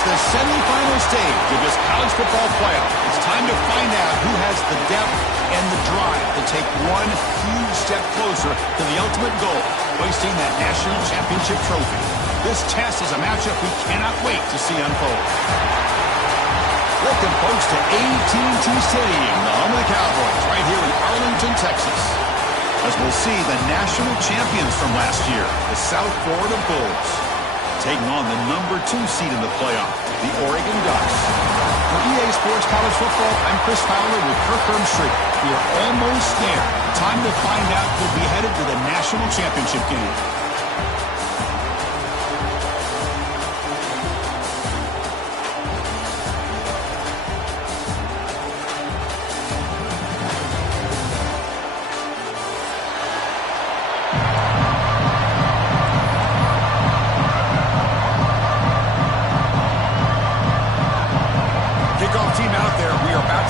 It's the semifinal stage of this college football playoff. It's time to find out who has the depth and the drive to take one huge step closer to the ultimate goal, hoisting that national championship trophy. This test is a matchup we cannot wait to see unfold. Welcome, folks, to AT&T Stadium, the home of the Cowboys, right here in Arlington, Texas. As we'll see the national champions from last year, the South Florida Bulls, taking on the #2 seed in the playoff, the Oregon Ducks. For EA Sports College Football, I'm Chris Fowler with Kirk Street. We are almost there. Time to find out who'll be headed to the national championship game.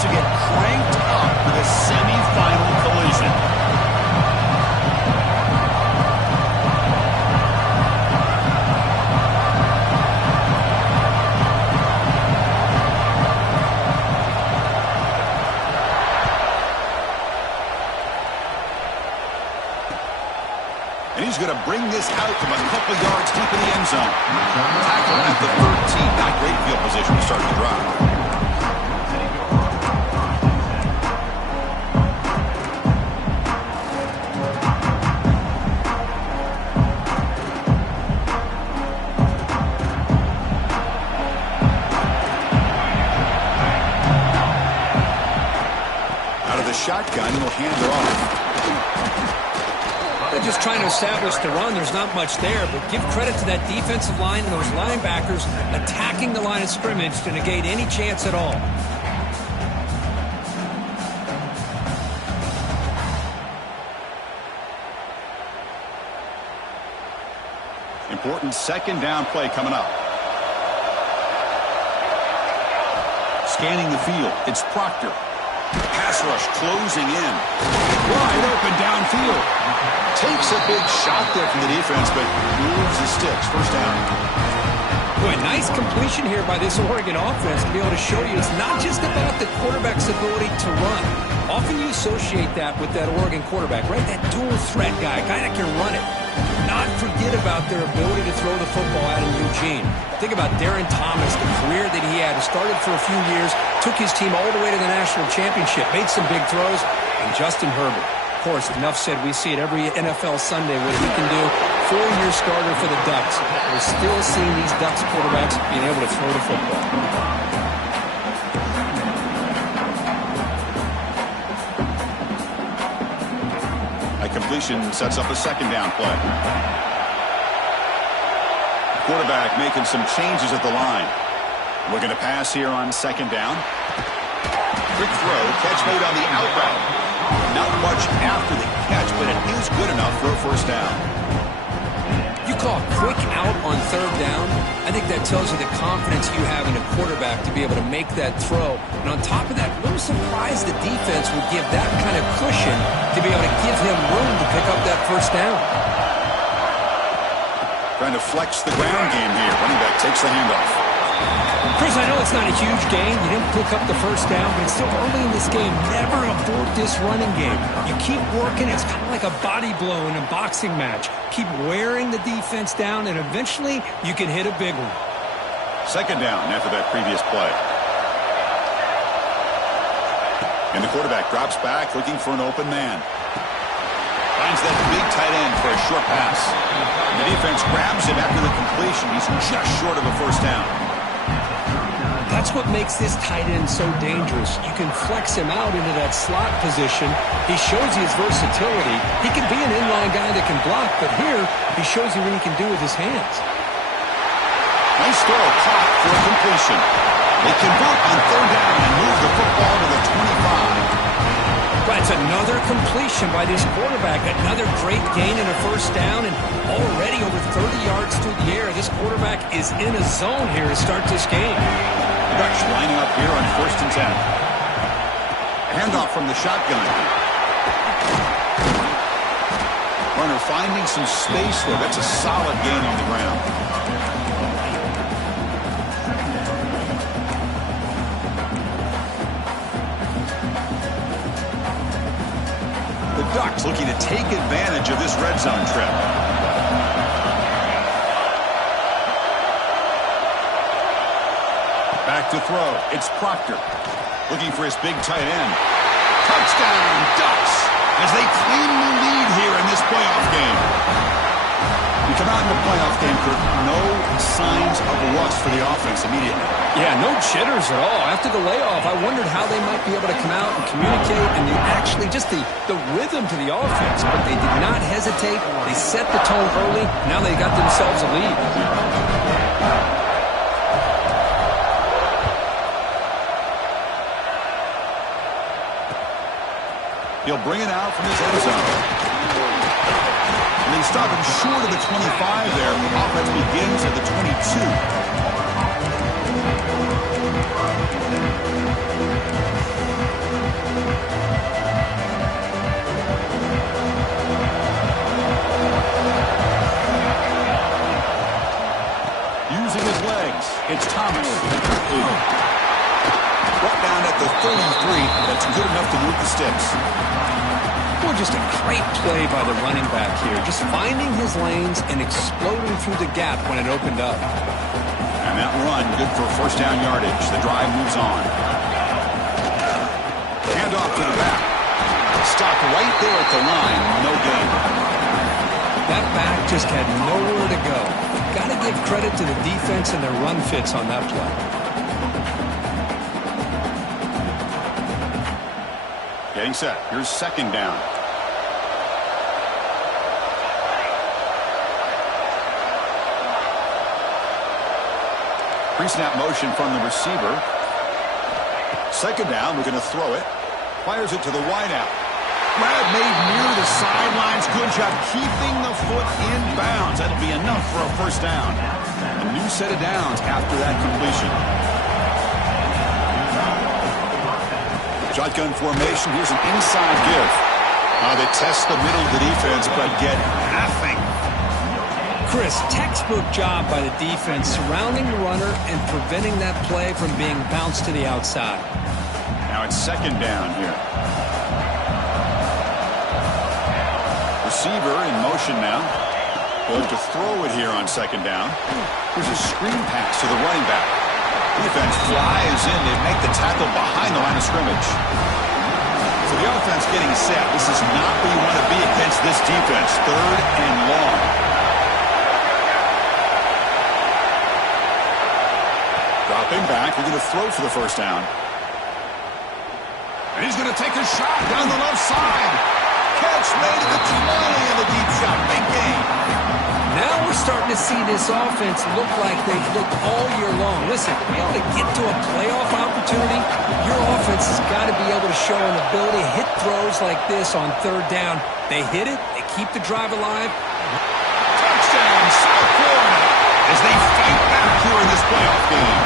To get cranked up for the semifinal collision. And he's going to bring this out from a couple yards deep in the end zone. Tackle at the 13. Not great field position to start the drive. Shotgun, he'll hand it off. They're just trying to establish the run. There's not much there, but give credit to that defensive line and those linebackers attacking the line of scrimmage to negate any chance at all. Important second down play coming up. Scanning the field, it's Proctor. Pass rush closing in. Wide open downfield. Takes a big shot there from the defense, but moves the sticks. First down. Boy, nice completion here by this Oregon offense to be able to show you it's not just about the quarterback's ability to run. Often you associate that with that Oregon quarterback, right? That dual threat guy that can run it. Not forget about their ability to throw the football out in Eugene. Think about Darren Thomas, the career that he had. He started for a few years, took his team all the way to the national championship, made some big throws, and Justin Herbert. Of course, enough said, we see it every NFL Sunday what he can do. 4-year starter for the Ducks. We're still seeing these Ducks quarterbacks being able to throw the football. Completion sets up a second down play. Quarterback making some changes at the line. Looking to pass here on second down. Quick throw, catch made on the out route. Not much after the catch, but it is good enough for a first down. You call quick out on third down, I think that tells you the confidence you have in a quarterback to be able to make that throw. And on top of that, a little surprised the defense would give that kind of cushion to be able to give him room to pick up that first down. Trying to flex the ground game here. Running back takes the handoff. Chris, I know it's not a huge gain. You didn't pick up the first down, but it's still early in this game. Never abort this running game. You keep working. It's kind of like a body blow in a boxing match. Keep wearing the defense down, and eventually you can hit a big one. Second down after that previous play. And the quarterback drops back looking for an open man. Finds that big tight end for a short pass. And the defense grabs him after the completion. He's just short of a first down. That's what makes this tight end so dangerous. You can flex him out into that slot position. He shows you his versatility. He can be an inline guy that can block, but here he shows you what he can do with his hands. Nice throw, caught for a completion. They convert on third down and move the football to the 25. That's another completion by this quarterback. Another great gain in a first down, and already over 30 yards through the air. This quarterback is in a zone here to start this game. Ducks lining up here on 1st and 10. Handoff from the shotgun. Runner finding some space there. That's a solid gain on the ground. Seahawks looking to take advantage of this red zone trip. Back to throw. It's Proctor. Looking for his big tight end. Touchdown, Ducks, as they claim the lead here in this playoff game. We come out in the playoff game, Kirk, no signs of rust for the offense immediately. Yeah, no jitters at all. After the layoff, I wondered how they might be able to come out and communicate and actually just the rhythm to the offense. But they did not hesitate. They set the tone early. Now they got themselves a lead. He'll bring it out from his end zone. And they stop him short of the 25 there. The offense begins at the 22. Using his legs, it's Thomas. Brought down at the 33. That's good enough to move the sticks. Well, just a great play by the running back here. Just finding his lanes and exploding through the gap when it opened up. And that run, good for first down yardage. The drive moves on. Hand off to the back. Stopped right there at the line. No gain. That back just had nowhere to go. Got to give credit to the defense and their run fits on that play. Getting set. Here's second down. Pre-snap motion from the receiver. Second down. We're going to throw it. Fires it to the wideout. Grab made near the sidelines. Good job keeping the foot in bounds. That'll be enough for a first down. A new set of downs after that completion. Shotgun formation. Here's an inside give. They test the middle of the defense, but get nothing. Chris, textbook job by the defense surrounding the runner and preventing that play from being bounced to the outside. Now it's second down here. Receiver in motion now. Going to throw it here on second down. Here's a screen pass to the running back. Defense flies in. They make the tackle behind the line of scrimmage. So the offense getting set. This is not where you want to be against this defense. Third and long. Dropping back. We're going to throw for the first down. And he's going to take a shot down the left side. Catch made at the 20 and the deep shot. Big game. Now we're starting to see this offense look like they've looked all year long. Listen, to be able to get to a playoff opportunity, your offense has got to be able to show an ability to hit throws like this on third down. They hit it. They keep the drive alive. Touchdown, South Florida, as they fight back here in this playoff game.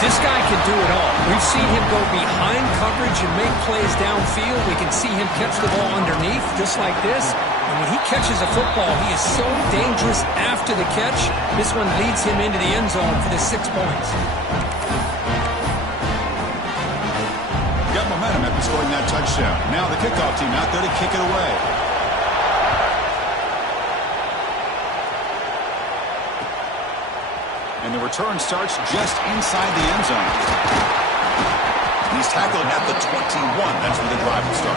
This guy can do it all. We've seen him go behind coverage and make plays downfield. We can see him catch the ball underneath, just like this. And when he catches a football, he is so dangerous after the catch. This one leads him into the end zone for the 6 points. Got momentum after scoring that touchdown. Now the kickoff team out there to kick it away. And the return starts just inside the end zone. He's tackled at the 21. That's where the drive will start.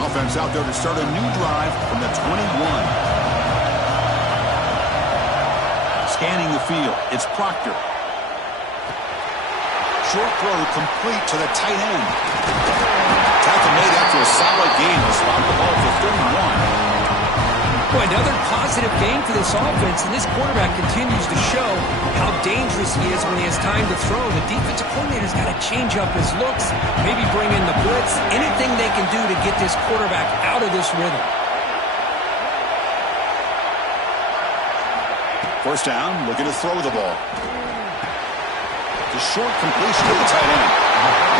Offense out there to start a new drive from the 21. Scanning the field. It's Proctor. Short throw complete to the tight end. Tackle made after a solid gain. He'll spot the ball for 31. Boy, another positive game for this offense, and this quarterback continues to show how dangerous he is when he has time to throw. The defensive coordinator's got to change up his looks, maybe bring in the blitz, anything they can do to get this quarterback out of this rhythm. First down, looking to throw the ball. The short completion to the tight end.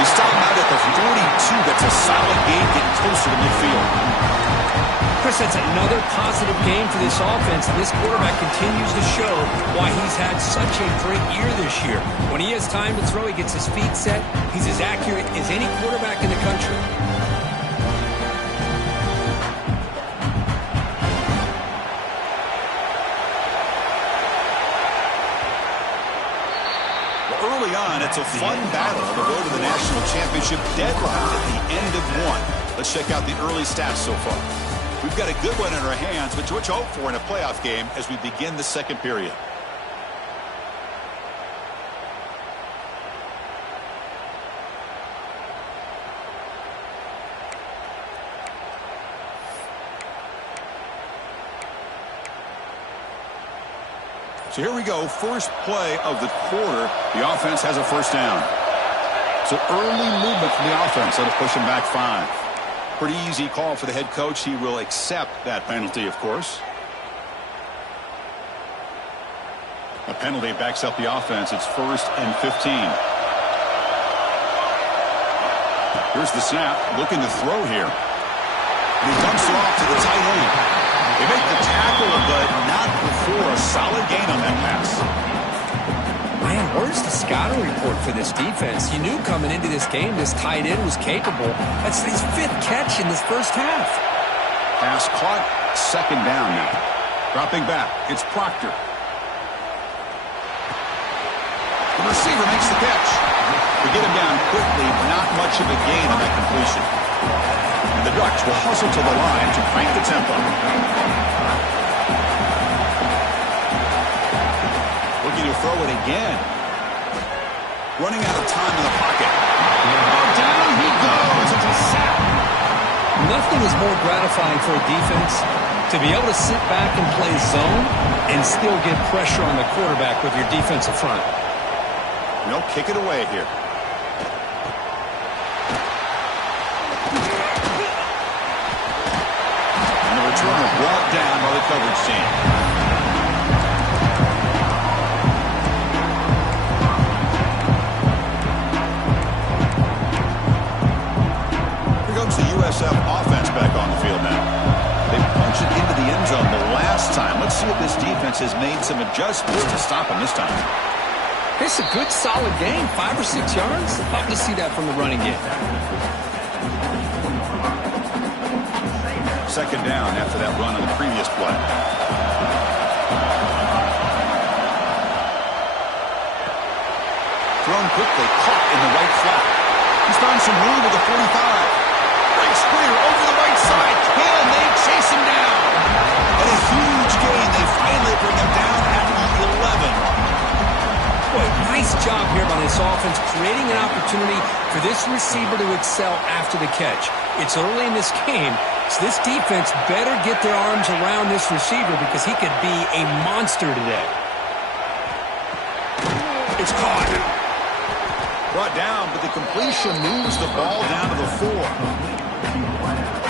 They stop him out at the 42. That's a solid gain, getting closer to midfield. Chris, that's another positive game for this offense, and this quarterback continues to show why he's had such a great year this year. When he has time to throw, he gets his feet set. He's as accurate as any quarterback in the country. Early on, it's a fun battle on the road to the national championship deadline at the end of one. Let's check out the early stats so far. We've got a good one in our hands, which we'll hope for in a playoff game as we begin the second period. So here we go, first play of the quarter. The offense has a first down. So early movement from the offense. That'll push him back 5. Pretty easy call for the head coach. He will accept that penalty, of course. A penalty backs up the offense. It's 1st and 15. Here's the snap. Looking to throw here. And he dumps it off to the tight end. They make the tackle, but not before a solid gain on that pass. Man, where's the scouting report for this defense? You knew coming into this game this tight end was capable. That's his 5th catch in this first half. Pass caught, 2nd down now. Dropping back, it's Proctor. The receiver makes the catch. We get him down quickly, not much of a gain on that completion. And the Ducks will hustle to the line to crank the tempo. Looking to throw it again. Running out of time in the pocket. Down he goes. It's a sack. Nothing is more gratifying for a defense to be able to sit back and play zone and still get pressure on the quarterback with your defensive front. No, kick it away here. And the returner brought down by the coverage team. Here comes the USF offense back on the field now. They punched it into the end zone the last time. Let's see if this defense has made some adjustments to stop them this time. It's a good, solid game. 5 or 6 yards. Love to see that from the running game. 2nd down after that run on the previous play. Thrown quickly, caught in the right flat. He's found some room at the 45. Breaks clear over the right side. Can they chase him down? And a huge gain. They finally bring him down at the 11. Boy, nice job here by this offense, creating an opportunity for this receiver to excel after the catch. It's early in this game, so this defense better get their arms around this receiver because he could be a monster today. It's caught. Brought down, but the completion moves the ball down to the 4.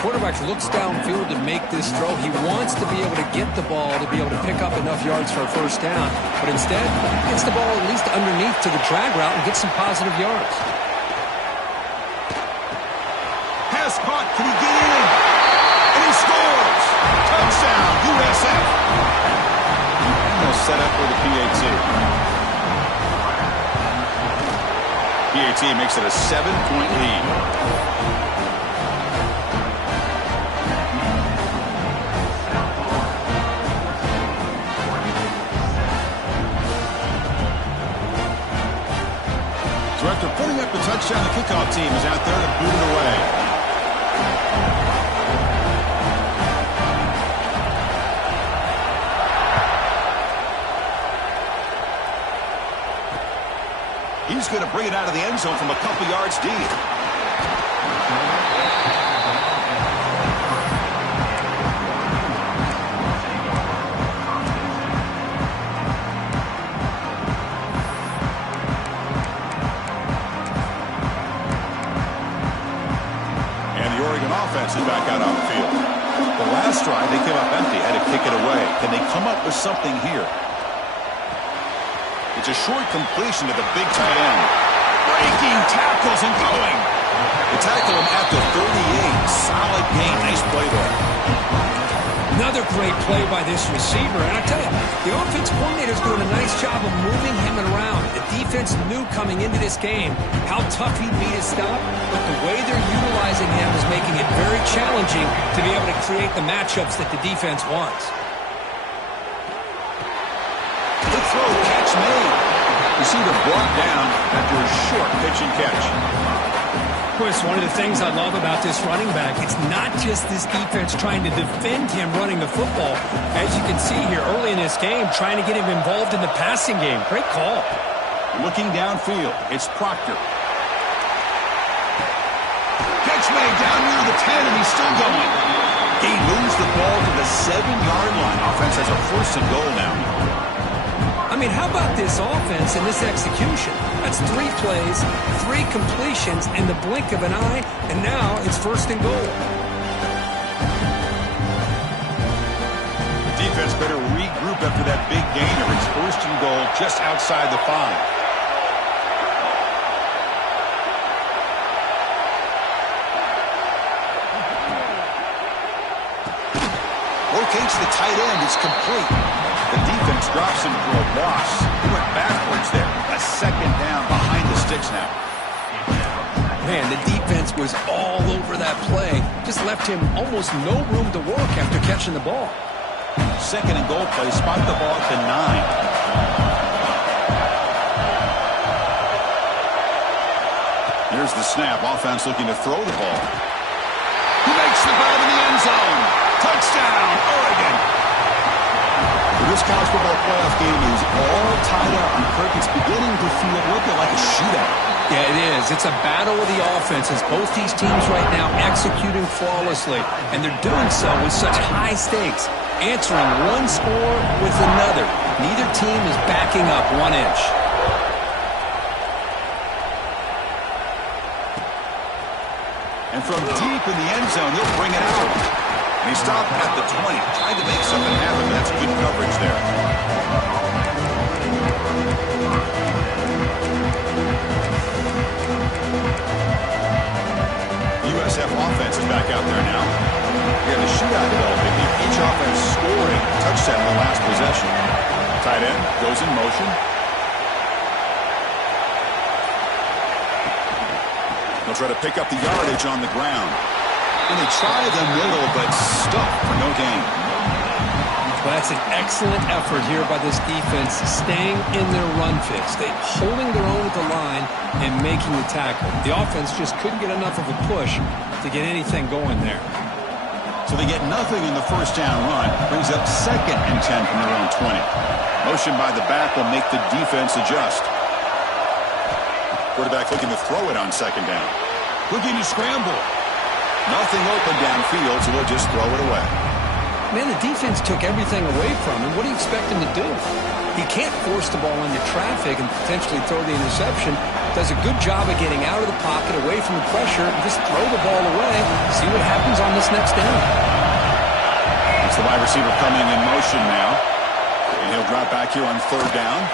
Quarterback looks downfield to make this throw. He wants to be able to get the ball to be able to pick up enough yards for a first down. But instead, gets the ball at least underneath to the drag route and gets some positive yards. Pass caught. Can he get in? And he scores! Touchdown, USF! And they'll set up for the PAT. PAT makes it a 7-point lead. So after putting up the touchdown, the kickoff team is out there to boot it away. He's going to bring it out of the end zone from a couple yards deep. Offense is back out on the field. The last drive, they came up empty, had to kick it away. Can they come up with something here? It's a short completion to the big tight end. Breaking tackles and going. They tackle him at the 38. Solid gain. Nice play there. Another great play by this receiver. And I tell you, the offense coordinator is doing a nice job of moving him around. The defense knew coming into this game how tough he'd be to stop, but the way they're utilizing him is making it very challenging to be able to create the matchups that the defense wants. The throw, catch made. Receiver brought down after a short pitch and catch. Chris, one of the things I love about this running back, it's not just this defense trying to defend him running the football. As you can see here early in this game, trying to get him involved in the passing game. Great call. Looking downfield, it's Proctor. Catch made down near the 10, and he's still going. He moves the ball to the 7-yard line. Offense has a 1st and goal now. I mean, how about this offense and this execution? That's 3 plays, 3 completions in the blink of an eye, and now it's 1st and goal. The defense better regroup after that big gainer. It's 1st and goal just outside the 5. Locates the tight end. It's complete. The defense drops him for a loss. He went backwards there. A 2nd down behind the sticks now. Man, the defense was all over that play. Just left him almost no room to work after catching the ball. 2nd and goal play. Spot the ball at the 9. Here's the snap. Offense looking to throw the ball. He makes the grab in the end zone. Touchdown, Oregon. This college football playoff game is all tied up, and Kirk, it's beginning to feel a little bit like a shootout. Yeah, it is. It's a battle of the offenses. Both these teams right now executing flawlessly, and they're doing so with such high stakes, answering one score with another. Neither team is backing up 1 inch. And from deep in the end zone, they'll bring it out. And he stopped at the 20, tried to make something happen. That's good coverage there. USF offense is back out there now. We have a shootout developing. Each offense scoring a touchdown in the last possession. Tight end goes in motion. They'll try to pick up the yardage on the ground. And they try the middle, but stuck for no gain. Well, that's an excellent effort here by this defense, staying in their run fix. They're holding their own at the line and making the tackle. The offense just couldn't get enough of a push to get anything going there. So they get nothing in the 1st down run. Brings up 2nd and 10 from their own 20. Motion by the back will make the defense adjust. Quarterback looking to throw it on 2nd down. Looking to scramble. Nothing open downfield, so they'll just throw it away. Man, the defense took everything away from him. What do you expect him to do? He can't force the ball into traffic and potentially throw the interception. Does a good job of getting out of the pocket, away from the pressure, and just throw the ball away. See what happens on this next down. It's the wide receiver coming in motion now. And he'll drop back here on 3rd down.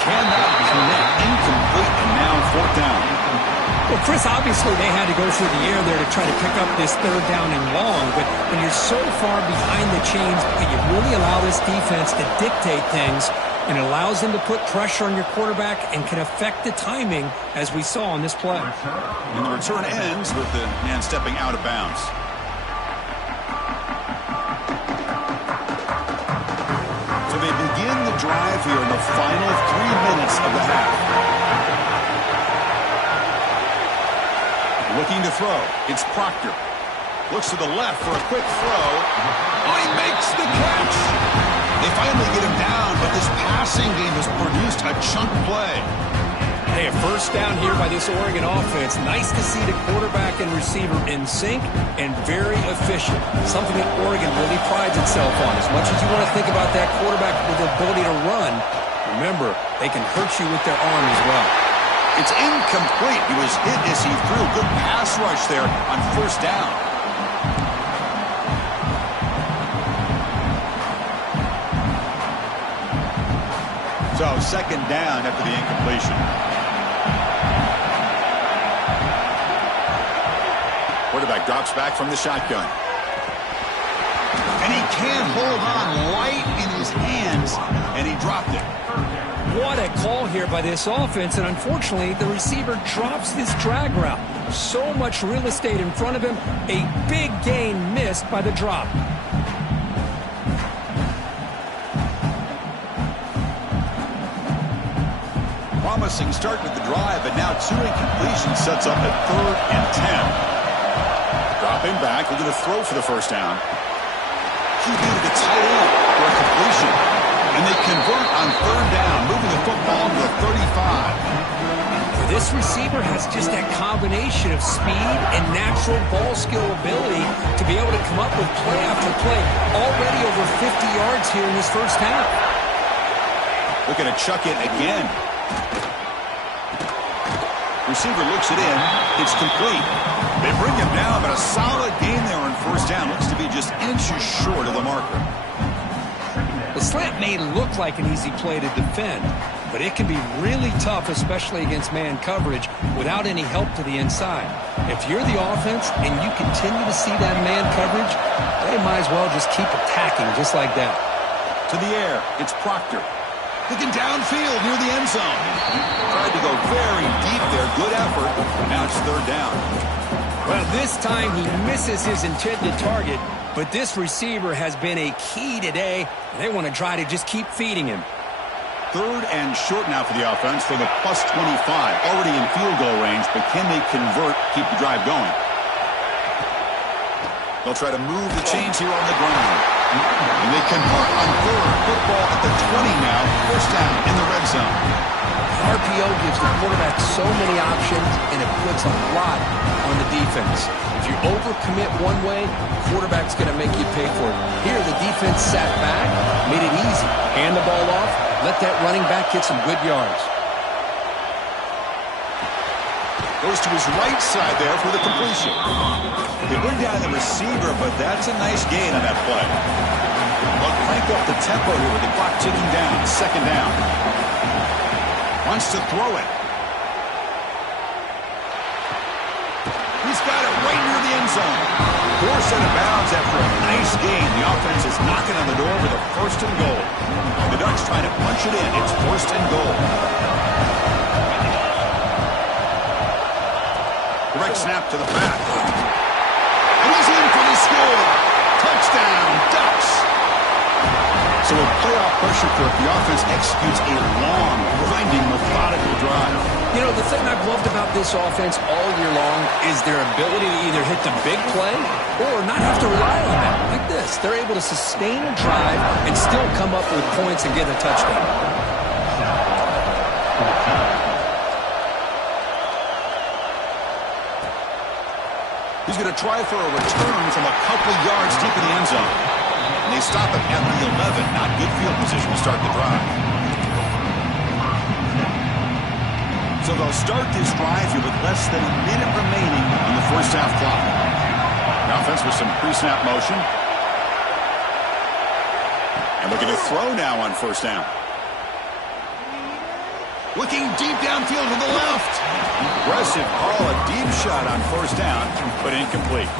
Cannot connect. Incomplete, and now 4th down. Well, Chris, obviously they had to go through the air there to try to pick up this 3rd down and long, but when you're so far behind the chains, you really allow this defense to dictate things, and it allows them to put pressure on your quarterback and can affect the timing, as we saw on this play. And the return ends with the man stepping out of bounds. So they begin the drive here in the final 3 minutes of the half. Looking to throw. It's Proctor. Looks to the left for a quick throw. Oh, he makes the catch. They finally get him down, but this passing game has produced a chunk play. Hey, a 1st down here by this Oregon offense. Nice to see the quarterback and receiver in sync and very efficient. Something that Oregon really prides itself on. As much as you want to think about that quarterback with the ability to run, remember, they can hurt you with their arm as well. It's incomplete. He was hit as he threw. Good pass rush there on 1st down. So 2nd down after the incompletion. Quarterback drops back from the shotgun. can't hold on right in his hands, and he dropped it. What a call here by this offense, and unfortunately, the receiver drops this drag route. So much real estate in front of him, a big gain missed by the drop. Promising start with the drive, but now 2 incompletions sets up at 3rd and 10. Dropping back, looking to throw for the first down. QB to the tight end for a completion. And they convert on 3rd down, moving the football to the 35. This receiver has just that combination of speed and natural ball skill ability to be able to come up with play after play. Already over 50 yards here in this first half. Looking to chuck it again. Receiver looks it in. It's complete. They bring him down, but a solid gain there on 1st down. Looks to be just inches short of the marker. The slant may look like an easy play to defend, but it can be really tough, especially against man coverage, without any help to the inside. If you're the offense and you continue to see that man coverage, they might as well just keep attacking just like that. To the air, it's Proctor. Looking downfield near the end zone. Tried to go very deep there. Good effort. Now it's 3rd down. Well, this time he misses his intended target, but this receiver has been a key today. They want to try to just keep feeding him. 3rd and short now for the offense for the +25. Already in field goal range, but can they convert, keep the drive going? They'll try to move the chains here on the ground. And they convert on 3rd. Football at the 20 now. 1st down in the red zone. RPO gives the quarterback so many options, and it puts a lot on the defense. If you overcommit one way, quarterback's going to make you pay for it. Here, the defense sat back, made it easy. Hand the ball off, let that running back get some good yards. Goes to his right side there for the completion. They bring down the receiver, but that's a nice gain on that play. They'll crank up the tempo here with the clock ticking down. 2nd down. Wants to throw it. He's got it right near the end zone. 4 set of bounds after a nice gain. The offense is knocking on the door with a 1st and goal. The Ducks trying to punch it in. It's 1st and goal. Direct snap to the back. And he's in for the score. Touchdown, Ducks. So with playoff pressure for it, the offense executes a long, grinding, methodical drive. You know, the thing I've loved about this offense all year long is their ability to either hit the big play or not have to rely on that. Like this, they're able to sustain a drive and still come up with points and get a touchdown. He's going to try for a return from a couple yards deep in the end zone. And they stop him at the 11. Not good field position to start the drive. So they'll start this drive here with less than a minute remaining on the 1st half clock. The offense with some pre-snap motion. And looking to throw now on 1st down. Looking deep downfield to the left. Aggressive call, a deep shot on 1st down, but incomplete.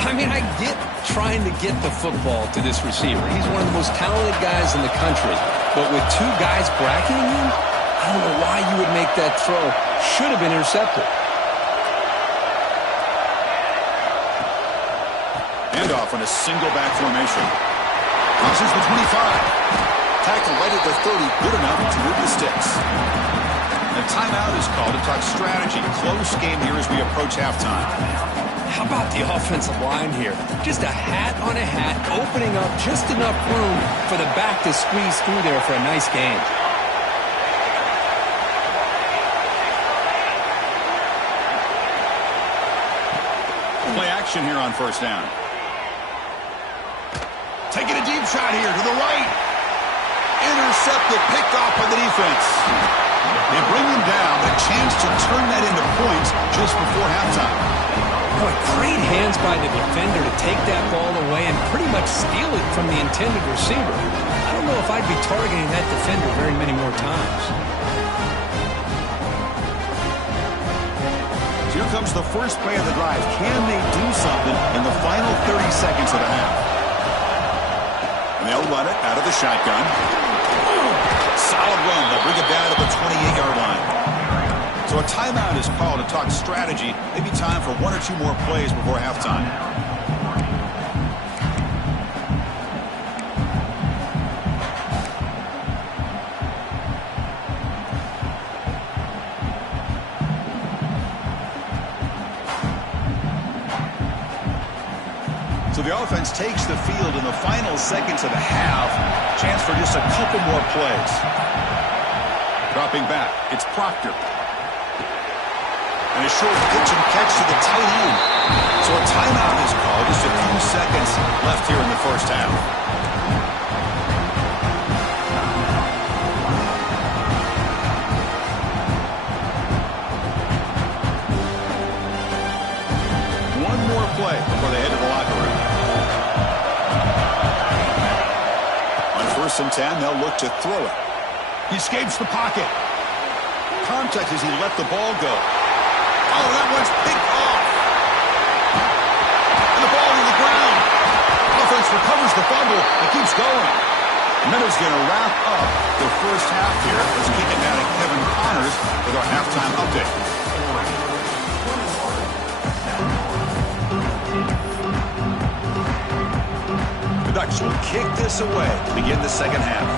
I mean, I get trying to get the football to this receiver. He's one of the most talented guys in the country. But with 2 guys bracketing him, I don't know why you would make that throw. Should have been intercepted. Handoff on a single back formation. Crosses the 25. Tackle right at the 30, good enough to move the sticks. The timeout is called to talk strategy. Close game here as we approach halftime. How about the offensive line here? Just a hat on a hat, opening up just enough room for the back to squeeze through there for a nice gain. Play action here on 1st down. Taking a deep shot here to the right. Intercepted, picked off by the defense. They bring him down, a chance to turn that into points just before halftime. Boy, great hands by the defender to take that ball away and pretty much steal it from the intended receiver. I don't know if I'd be targeting that defender very many more times. Here comes the first play of the drive. Can they do something in the final 30 seconds of the half? And they'll run it out of the shotgun. Solid run. They'll bring it down to the 28-yard line. So a timeout is called to talk strategy. Maybe time for one or two more plays before halftime. So the offense takes the field in the final seconds of the half. Chance for just a couple more plays. Dropping back, it's Proctor. And a short pitch and catch to the tight end. So a timeout is called. Just a few seconds left here in the first half. One more play before they head to the locker room. On 1st and 10, they'll look to throw it. He escapes the pocket. Contact as he let the ball go. Oh, that one's picked off. And the ball to the ground. Offense recovers the fumble and keeps going. Meadows going to wrap up the first half here. Let's kick it down to Kevin Connors with our halftime update. The Ducks will kick this away to begin the second half.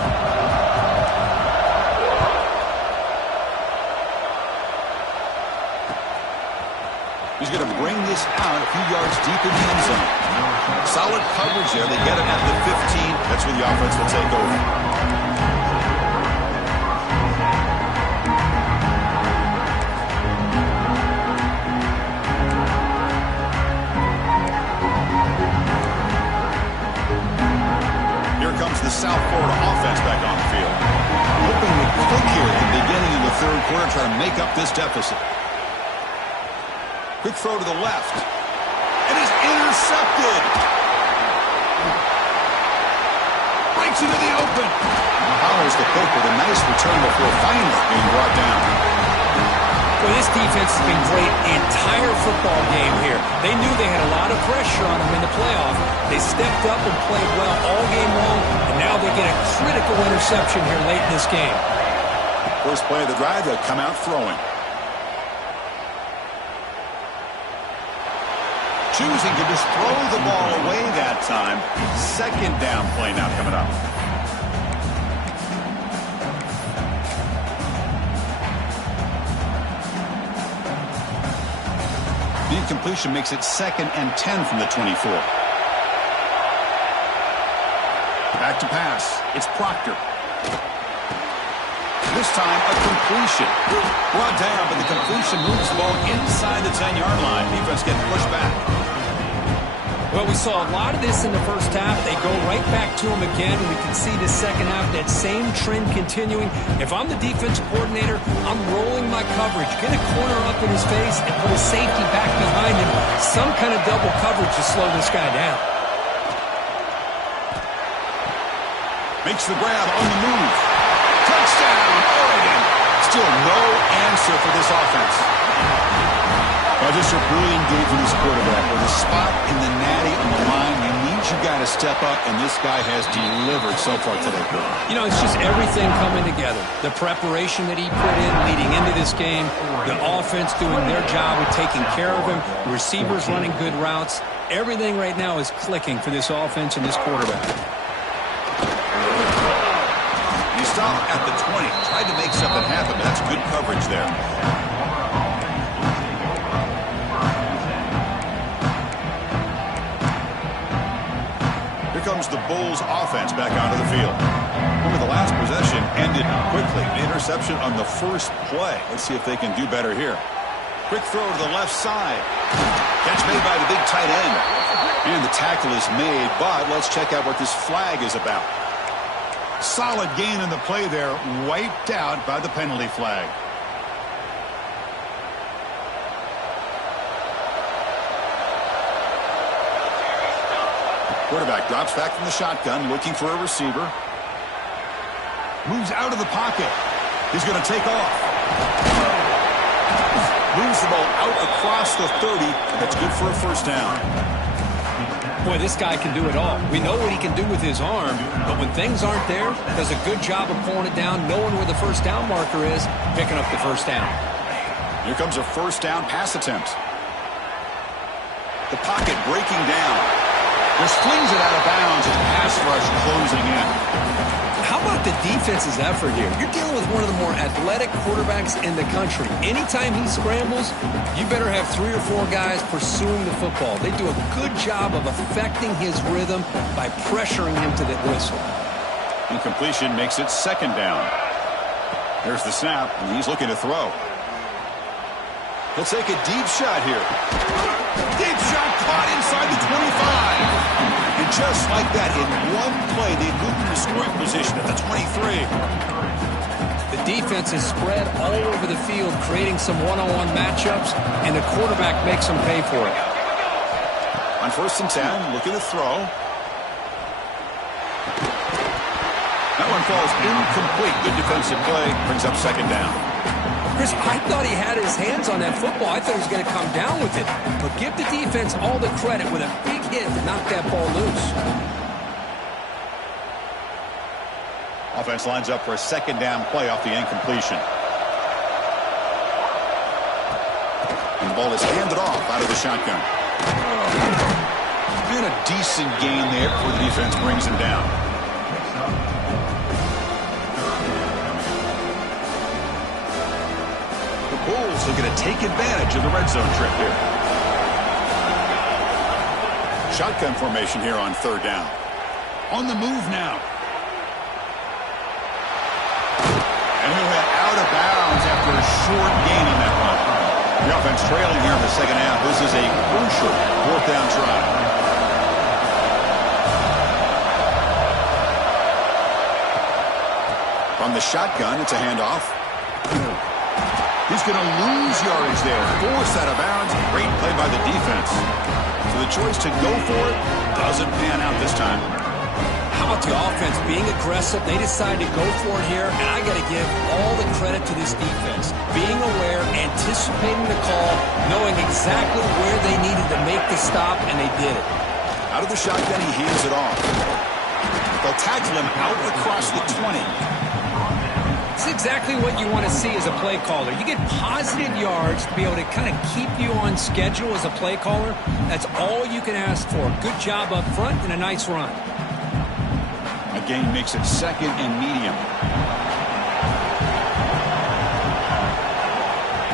He's going to bring this out a few yards deep in the end zone. Solid coverage there. They get him at the 15. That's where the offense will take over. Here comes the South Florida offense back on the field. Hoping to click here at the beginning of the third quarter, trying to make up this deficit. Quick throw to the left. It is intercepted. Breaks into the open. Powers the poke with a nice return before finally being brought down. Well, this defense has been great the entire football game here. They knew they had a lot of pressure on them in the playoff. They stepped up and played well all game long, and now they get a critical interception here late in this game. First play of the drive, they'll come out throwing. Choosing to just throw the ball away that time. Second down play now coming up. The incompletion makes it 2nd and 10 from the 24. Back to pass. It's Proctor. This time a completion. Brought down, but the completion moves the ball inside the 10-yard line. Defense getting pushed back. Well, we saw a lot of this in the first half. They go right back to him again. We can see the second half, that same trend continuing. If I'm the defensive coordinator, I'm rolling my coverage. Get a corner up in his face and put a safety back behind him. Some kind of double coverage to slow this guy down. Makes the grab on the move. Touchdown, Oregon. Still no answer for this offense. Well, just a brilliant game for this quarterback. With a spot in the natty on the line, you need your guy to step up, and this guy has delivered so far today. You know, it's just everything coming together. The preparation that he put in leading into this game, the offense doing their job of taking care of him, the receivers running good routes. Everything right now is clicking for this offense and this quarterback. He stopped at the 20, tried to make something happen, but that's good coverage there. Here comes the Bulls offense back onto the field. Remember, the last possession ended quickly. The interception on the first play. Let's see if they can do better here. Quick throw to the left side. Catch made by the big tight end. And the tackle is made, but let's check out what this flag is about. Solid gain in the play there, wiped out by the penalty flag. Quarterback drops back from the shotgun, looking for a receiver. Moves out of the pocket. He's going to take off. Moves the ball out across the 30, and that's good for a first down. Boy, this guy can do it all. We know what he can do with his arm, but when things aren't there, does a good job of pulling it down, knowing where the first down marker is, picking up the first down. Here comes a first down pass attempt. The pocket breaking down. Just flings it out of bounds as pass rush closing in. How about the defense's effort here? You're dealing with one of the more athletic quarterbacks in the country. Anytime he scrambles, you better have 3 or 4 guys pursuing the football. They do a good job of affecting his rhythm by pressuring him to the whistle. Incompletion makes it second down. There's the snap, and he's looking to throw. He'll take a deep shot here. Deep shot caught inside the 25. And just like that, in one play, they moved into scoring position at the 23. The defense is spread all over the field, creating some one-on-one matchups, and the quarterback makes them pay for it. On 1st and 10, looking to throw. That one falls incomplete. Good defensive play. Brings up second down. Chris, I thought he had his hands on that football. I thought he was going to come down with it. But give the defense all the credit with a big hit to knock that ball loose. Offense lines up for a second down play off the incompletion. And the ball is handed off out of the shotgun. And a decent gain there before the defense brings him down. Bulls looking to take advantage of the red zone trip here. Shotgun formation here on 3rd down. On the move now. And he went out of bounds after a short gain on that run. The offense trailing here in the second half. This is a crucial 4th down try. From the shotgun, it's a handoff. He's going to lose yardage there. Forced out of bounds. Great play by the defense. So the choice to go for it doesn't pan out this time. How about the offense being aggressive? They decide to go for it here, and I got to give all the credit to this defense. Being aware, anticipating the call, knowing exactly where they needed to make the stop, and they did it. Out of the shotgun, he hands it off. They'll tackle him out across the 20. It's exactly what you want to see as a play caller. You get positive yards to be able to kind of keep you on schedule as a play caller. That's all you can ask for. Good job up front and a nice run. A gain makes it second and medium.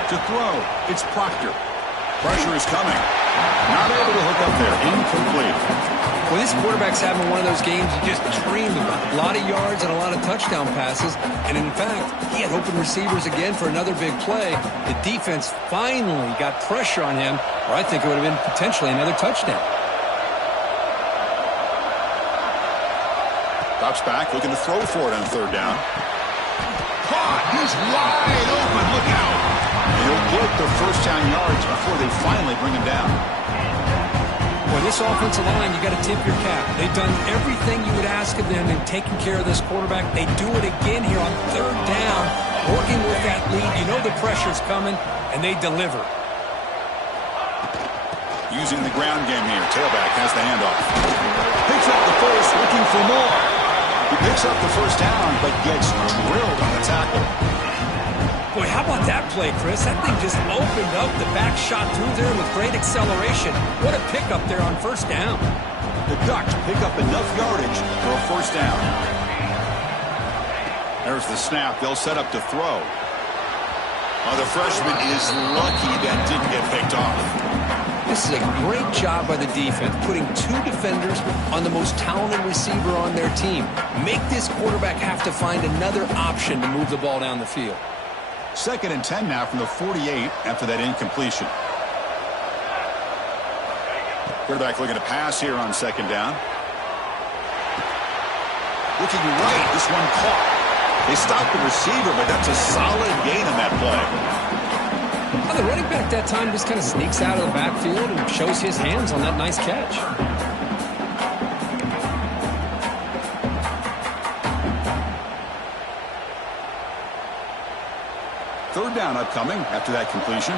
To throw, it's Proctor. Pressure is coming. Not able to hook up there. Incomplete. Well, this quarterback's having one of those games you just dream about. A lot of yards and a lot of touchdown passes. And in fact, he had open receivers again for another big play. The defense finally got pressure on him, or I think it would have been potentially another touchdown. Drops back, looking to throw for it on 3rd down. Caught! He's wide open. Look out! He'll get the first down yards before they finally bring him down. Well, this offensive line, you got to tip your cap. They've done everything you would ask of them in taking care of this quarterback. They do it again here on 3rd down, working with that lead. You know the pressure's coming, and they deliver. Using the ground game here. Tailback has the handoff. Picks up the first, looking for more. He picks up the first down, but gets drilled on the tackle. Boy, how about that play, Chris? That thing just opened up. The back shot through there with great acceleration. What a pickup there on 1st down. The Ducks pick up enough yardage for a 1st down. There's the snap. They'll set up to throw. The freshman is lucky that didn't get picked off. This is a great job by the defense, putting 2 defenders on the most talented receiver on their team. Make this quarterback have to find another option to move the ball down the field. 2nd and 10 now from the 48 after that incompletion. Quarterback looking to pass here on 2nd down. Looking right, this one caught. They stopped the receiver, but that's a solid gain on that play. Well, the running back that time just kind of sneaks out of the backfield and shows his hands on that nice catch. Third down upcoming after that completion.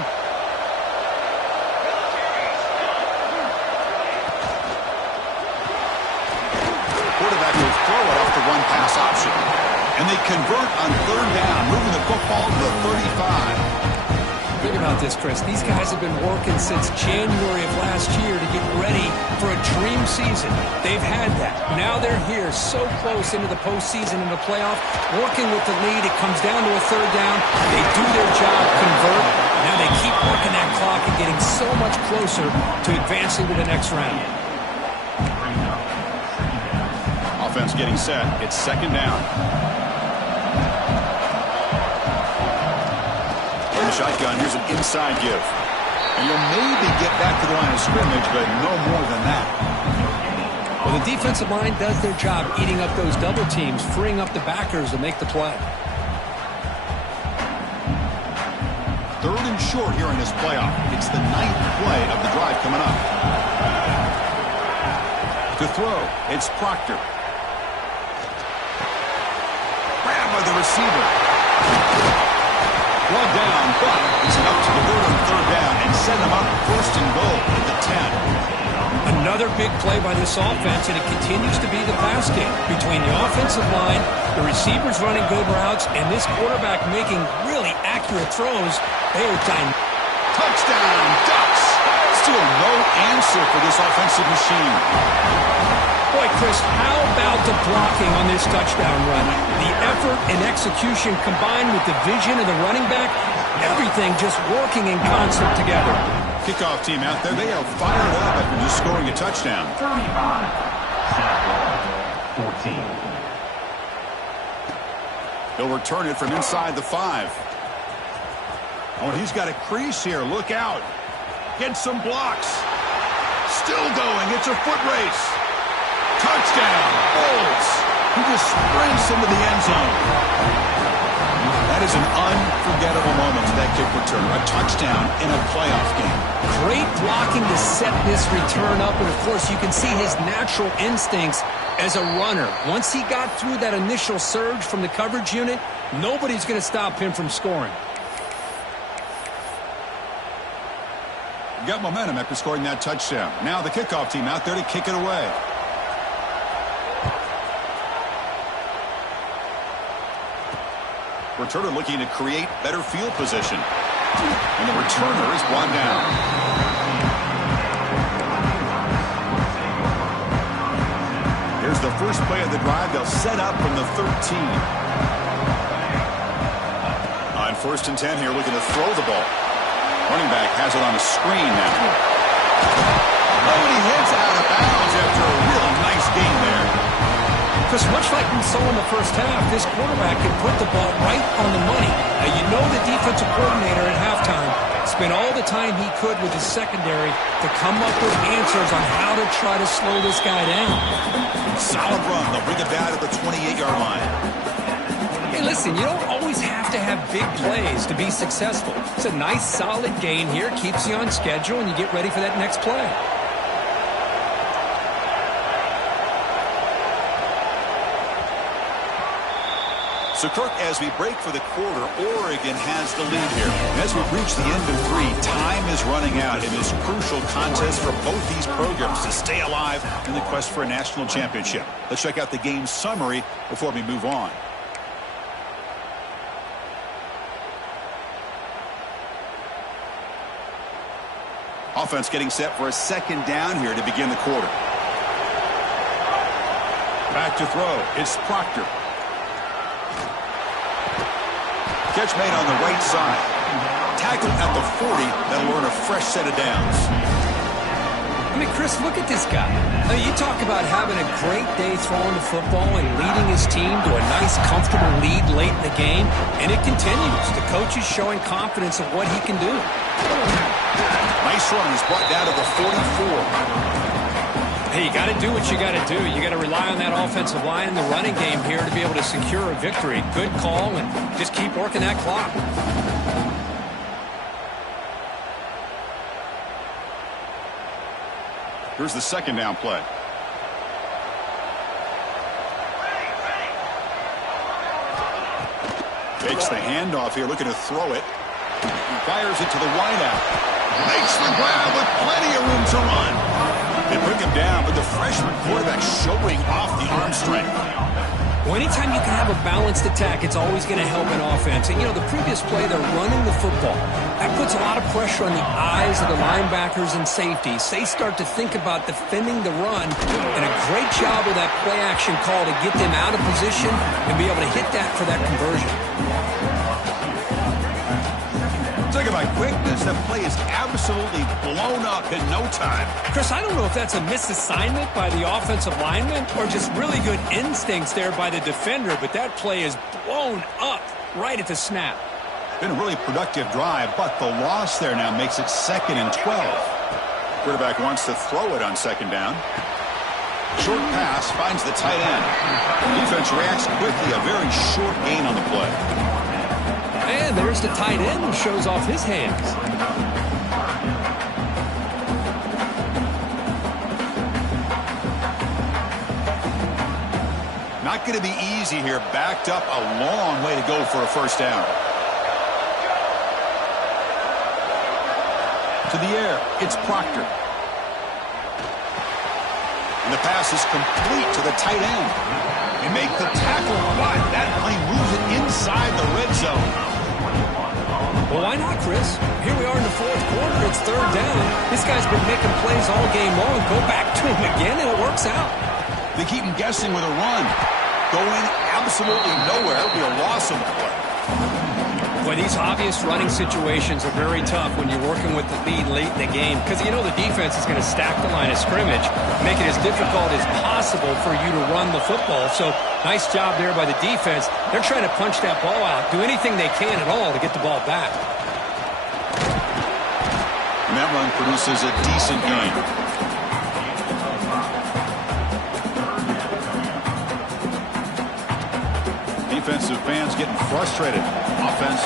throw it off the run-pass option. And they convert on third down, moving the football to the 35. Think about this, Chris. These guys have been working since January of last year to get ready for a dream season. They've had that. Now they're here so close into the postseason and the playoff, working with the lead. It comes down to a third down. They do their job, convert. Now they keep working that clock and getting so much closer to advancing to the next round. Offense getting set. It's second down. Shotgun, here's an inside give. And you'll maybe get back to the line of scrimmage, but no more than that. Well, the defensive line does their job eating up those double teams, freeing up the backers to make the play. Third and short here in this playoff. It's the 9th play of the drive coming up. To throw, it's Proctor. Grabbed by the receiver. One down, but he's enough to convert on third down and set him up first and goal at the 10. Another big play by this offense, and it continues to be the pass game between the offensive line, the receivers running good routes, and this quarterback making really accurate throws. They are dynamic. Touchdown, Ducks! Still no answer for this offensive machine. Boy, Chris, how about the blocking on this touchdown run? The effort and execution combined with the vision of the running back, everything just working in concert together. Kickoff team out there, they are fired up after just scoring a touchdown. 35-14. He'll return it from inside the 5. Oh, he's got a crease here. Look out. Get some blocks. Still going. It's a foot race. Touchdown, Bulls. He just sprints into the end zone. That is an unforgettable moment for that kick return. A touchdown in a playoff game. Great blocking to set this return up, and of course you can see his natural instincts as a runner. Once he got through that initial surge from the coverage unit, nobody's going to stop him from scoring. Got momentum after scoring that touchdown. Now the kickoff team out there to kick it away. Returner looking to create better field position. And the returner is brought down. Here's the first play of the drive. They'll set up from the 13. On 1st and 10 here, looking to throw the ball. Running back has it on a screen now. Oh, and he heads out of bounds after a really nice gain there. Because much like we saw in the first half, this quarterback can put the ball right on the money. Now, you know the defensive coordinator at halftime spent all the time he could with his secondary to come up with answers on how to try to slow this guy down. Solid run. They'll bring it down to the 28-yard line. Hey, listen, you don't always have to have big plays to be successful. It's a nice, solid gain here. Keeps you on schedule, and you get ready for that next play. So, Kirk, as we break for the quarter, Oregon has the lead here. And as we reach the end of 3, time is running out in this crucial contest for both these programs to stay alive in the quest for a national championship. Let's check out the game summary before we move on. Offense getting set for a second down here to begin the quarter. Back to throw. It's Proctor. Catch made on the right side. Tackled at the 40. That'll earn a fresh set of downs. I mean, Chris, look at this guy. Now, you talk about having a great day throwing the football and leading his team to a nice, comfortable lead late in the game, and it continues. The coach is showing confidence of what he can do. Nice run. He's brought down to the 44. Hey, you got to do what you got to do. You got to rely on that offensive line in the running game here to be able to secure a victory. Good call, and just keep working that clock. Here's the second down play. Takes the handoff here, looking to throw it. Fires it to the wideout. Makes the grab with plenty of room to run. They bring him down, but the freshman quarterback showing off the arm strength. Well, anytime you can have a balanced attack, it's always going to help an offense. And, you know, the previous play, they're running the football. That puts a lot of pressure on the eyes of the linebackers and safeties. They start to think about defending the run, and a great job with that play-action call to get them out of position and be able to hit that for that conversion. Talk about quickness. That play is absolutely blown up in no time. Chris, I don't know if that's a misassignment by the offensive lineman or just really good instincts there by the defender, but that play is blown up right at the snap. Been a really productive drive, but the loss there now makes it 2nd and 12. Quarterback wants to throw it on 2nd down. Short pass finds the tight end. Defense reacts quickly. A very short gain on the play. And there's the tight end who shows off his hands. Not going to be easy here. Backed up a long way to go for a first down. To the air, it's Proctor. And the pass is complete to the tight end. They make the tackle, but that play moves it inside the red zone. Well, why not, Chris? Here we are in the 4th quarter. It's 3rd down. This guy's been making plays all game long. Go back to him again, and it works out. They keep him guessing with a run. Going absolutely nowhere. It'll be a loss on the play. Boy, these obvious running situations are very tough when you're working with the lead late in the game because you know the defense is going to stack the line of scrimmage, make it as difficult as possible for you to run the football. So nice job there by the defense. They're trying to punch that ball out, do anything they can at all to get the ball back. And that run produces a decent gain. Defensive fans getting frustrated. Offense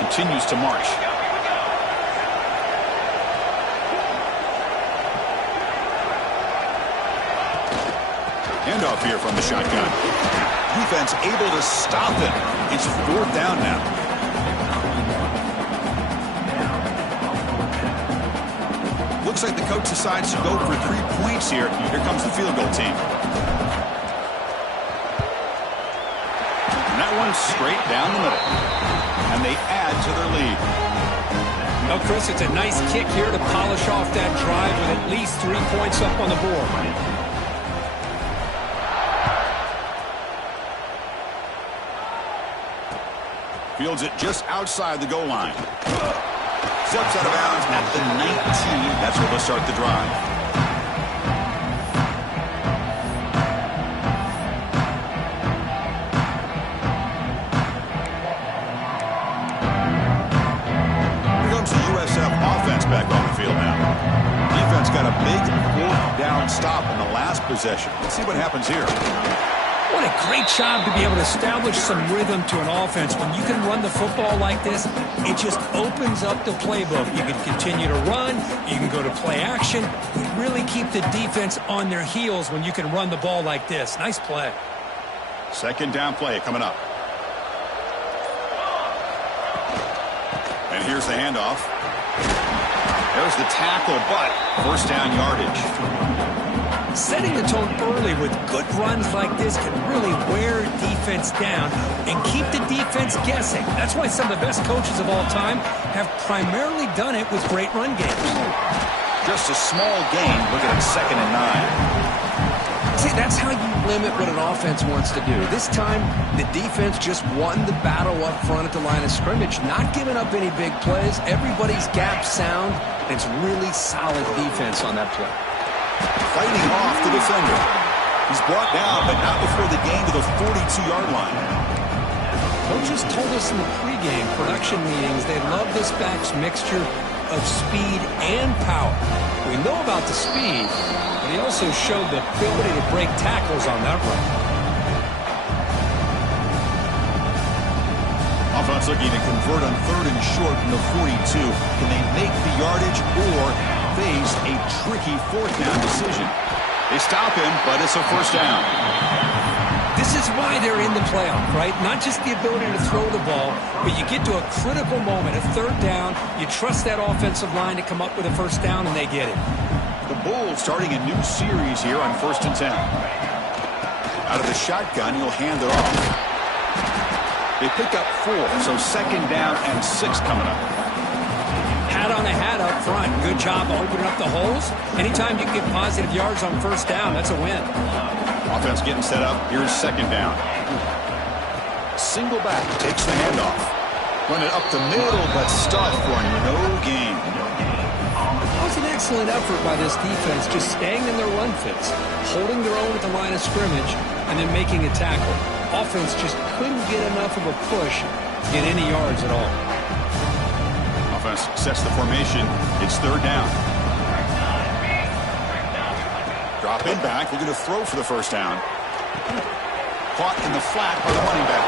continues to march. Handoff here from the shotgun. Defense able to stop it. It's 4th down now. Looks like the coach decides to go for 3 points here. Here comes the field goal team. That one straight down the middle. And they add to their lead. Well, Chris, it's a nice kick here to polish off that drive with at least 3 points up on the board. Fields it just outside the goal line. Steps out of bounds at the 19. That's where they'll start the drive. Back on the field now. Defense got a big 4th down stop in the last possession. Let's see what happens here. What a great job to be able to establish some rhythm to an offense. When you can run the football like this, it just opens up the playbook. You can continue to run. You can go to play action. You really keep the defense on their heels when you can run the ball like this. Nice play. 2nd down play coming up. And here's the handoff. There's the tackle, but 1st down yardage. Setting the tone early with good runs like this can really wear defense down and keep the defense guessing. That's why some of the best coaches of all time have primarily done it with great run games. Just a small gain. Looking at 2nd and 9. See, that's how you limit what an offense wants to do. This time, the defense just won the battle up front at the line of scrimmage, not giving up any big plays. Everybody's gap sound. It's really solid defense on that play. Fighting off the defender. He's brought down, but not before the gain to the 42-yard line. Coaches told us in the pregame production meetings they love this back's mixture of speed and power. We know about the speed, but he also showed the ability to break tackles on that run. Offense looking to convert on 3rd and short from the 42. Can they make the yardage or face a tricky 4th down decision? They stop him, but it's a 1st down. This is why they're in the playoff, right? Not just the ability to throw the ball, but you get to a critical moment, a 3rd down. You trust that offensive line to come up with a 1st down, and they get it. The Bulls starting a new series here on 1st and 10. Out of the shotgun, he'll hand it off. They pick up 4, so 2nd down and 6 coming up. Hat on a hat up front. Good job opening up the holes. Anytime you can get positive yards on 1st down, that's a win. Offense getting set up. Here's 2nd down. Single back takes the handoff. Run it up the middle, but stuffed for no gain. That was an excellent effort by this defense, just staying in their run fits, holding their own at the line of scrimmage, and then making a tackle. Offense just couldn't get enough of a push to get any yards at all. Offense sets the formation. It's 3rd down. Drop in back. We're going to throw for the 1st down. Caught in the flat by the running back.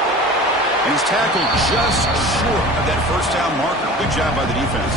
And he's tackled just short of that 1st down marker. Good job by the defense.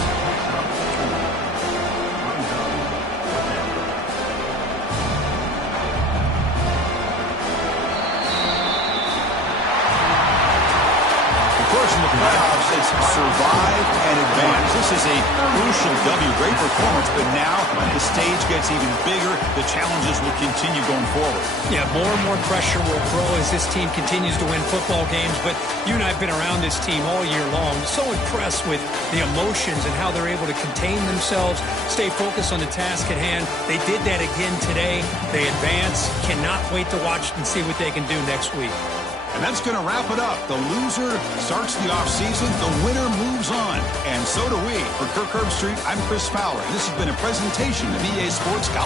In the playoffs, it's survive and advance. This is a crucial W. Great performance, but now the stage gets even bigger. The challenges will continue going forward. Yeah, more and more pressure will grow as this team continues to win football games. But you and I have been around this team all year long. So impressed with the emotions and how they're able to contain themselves, stay focused on the task at hand. They did that again today. They advance. Cannot wait to watch and see what they can do next week. And that's going to wrap it up. The loser starts the offseason. The winner moves on. And so do we. For Kirk Herbstreit, I'm Chris Fowler. This has been a presentation of EA Sports College.